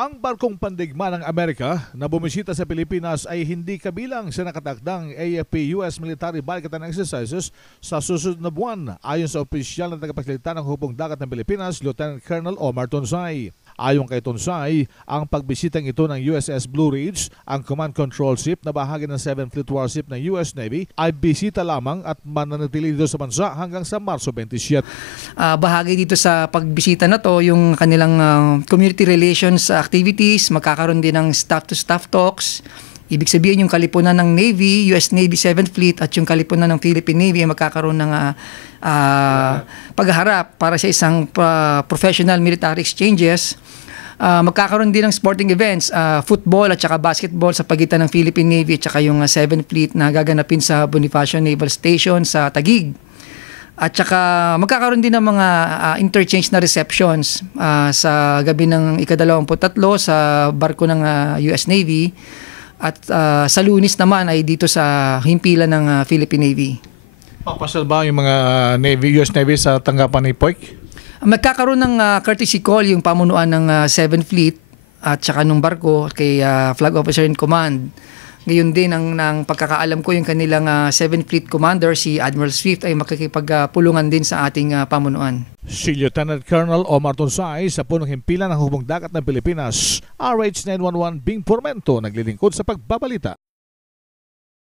Ang barkong pandigma ng Amerika na bumisita sa Pilipinas ay hindi kabilang sa nakatakdang AFP-US military barikatan exercises sa susunod na buwan, ayon sa opisyal na tagapagsalita ng Hukbong Dagat ng Pilipinas, Lieutenant Colonel Omar Tonsay. Ayon kay Tonsay, ang pagbisitang ito ng USS Blue Ridge, ang command control ship na bahagi ng 7th Fleet warship ng US Navy, ay bisita lamang at mananatili dito sa bansa hanggang sa Marso 27. Bahagi dito sa pagbisita na to yung kanilang community relations activities, magkakaroon din ng staff-to-staff talks. Ibig sabihin yung kalipunan ng Navy, US Navy 7th Fleet at yung kalipunan ng Philippine Navy ay magkakaroon ng pagharap para sa isang professional military exchanges. Magkakaroon din ng sporting events, football at saka basketball sa pagitan ng Philippine Navy at saka yung 7th Fleet na gaganapin sa Bonifacio Naval Station sa Taguig. At saka magkakaroon din ng mga interchange na receptions sa gabi ng ika-23 sa barko ng US Navy. At sa Lunes naman ay dito sa himpilan ng Philippine Navy. Papasal ba yung mga US Navy sa tanggapan ni POIC? Magkakaroon ng courtesy call yung pamunuan ng 7th Fleet at saka nung barko kay Flag Officer in Command. Ngayon din ang pagkakaalam ko yung kanilang 7th Fleet Commander si Admiral Swift ay makikipagpulungan din sa ating pamunuan. Si Lieutenant Colonel Omar Tonsay sa punong himpilan ng Hukbong Dagat ng Pilipinas, RH911 Bing Formento, naglilingkod sa pagbabalita.